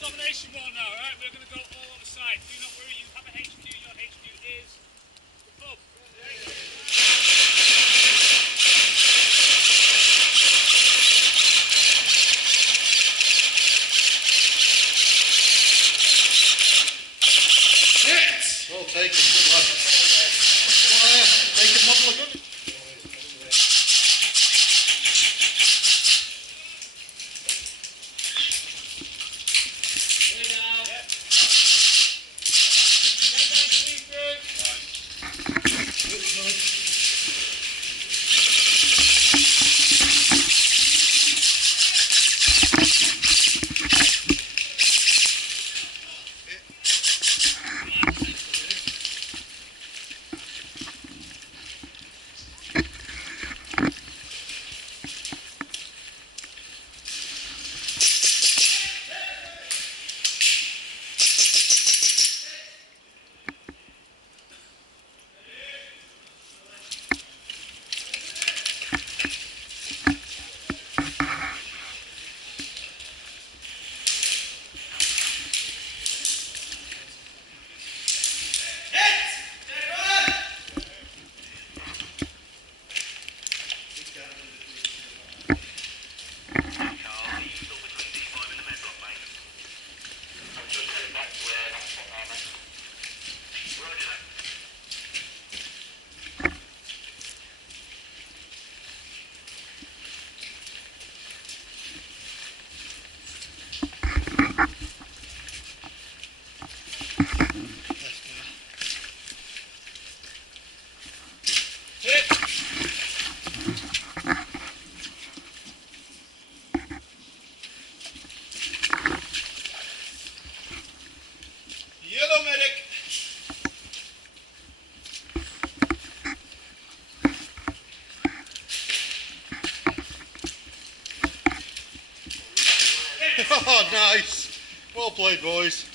Domination one now, right? We're going to go all on the side. Do not worry, you have a HQ. Your HQ is the pub. Hit! Well taken, good lad. Take a model of gun. Yellow medic. Oh, nice. Well played, boys.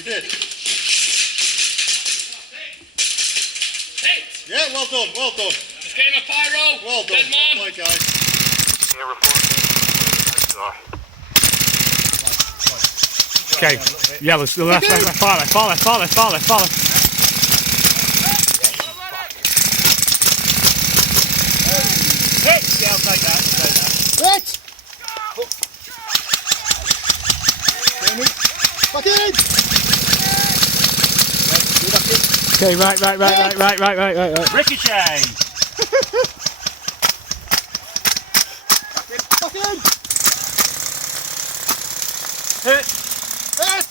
You did? Hey! Yeah, well done, well done. Just getting a pyro. Well done, Dead man. well played, guys. Okay, yeah, let's left, far left. Hit! Yeah, I'll take that, Hit! Back in! Okay, right. Ricochet! Back in! Hit! Hit!